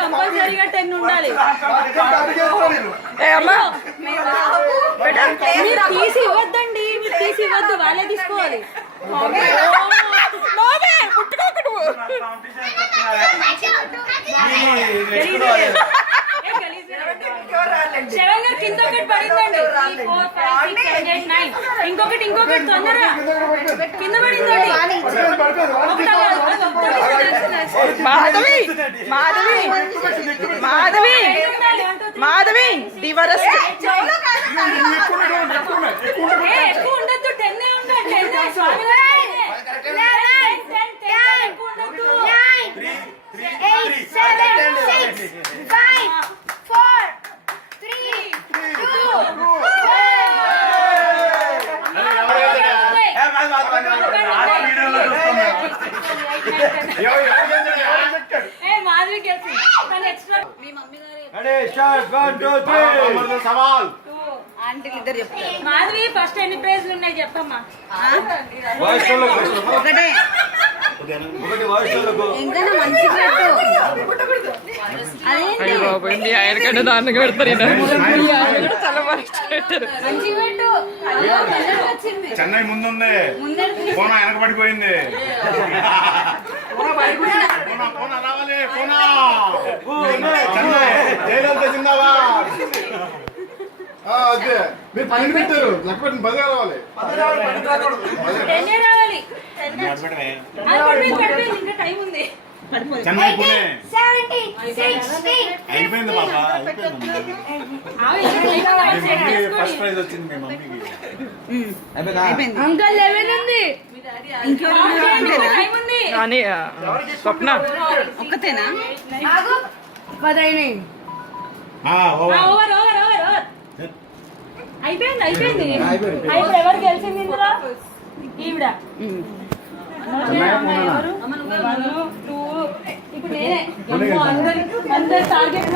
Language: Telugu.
కంపల్సరీగా 10 ఉండాలి. మీరు తీసి ఇవ్వద్దండి, మీరు తీసి ఇవ్వద్దు, వాళ్ళే తీసుకోవాలి. శివన్ గారు కింద ఒకటి పడిందండి. 3, 4, 5, 6, 7, 8, 9 ఇంకొకటి తొందరగా కింద పడిందండి. మాధవి దివరస్ట్ ఎక్కువ ఉండద్దు. 10 ఉండాలి. 8, 7, 6, 5, 4, 3, 2, 1. మాధవి గెలిచి మీ మమ్మీ మాధవి ఫస్ట్ ఎన్ని ప్రైజ్లు ఉన్నాయి చెప్పమ్మా. ఆయన కంటే దాన్ని పెడతారు. చెన్నై ముందుంది, పూనా వెనకబడిపోయింది. పూనా రావాలి, పూనా చెన్నై జయలలిత జిందాబాద్. అదే మీరు 10 పెట్టారు, లెక్క పెట్టిన 10 రావాలి. ఇంకా టైం ఉంది. చెన్నై పుణే 17, 16. అయిపోయింది బాబా, ఫస్ట్ ప్రైజ్ వచ్చింది మీ మమ్మీకి. అంకల్ 11 ఉంది. స్వప్న ఒక్కతేనా? అయిపోయింది. ఎవరు గెలిచింది ఇందులో? ఈవిడ. ఇప్పుడు నేనే అందరి టార్గెట్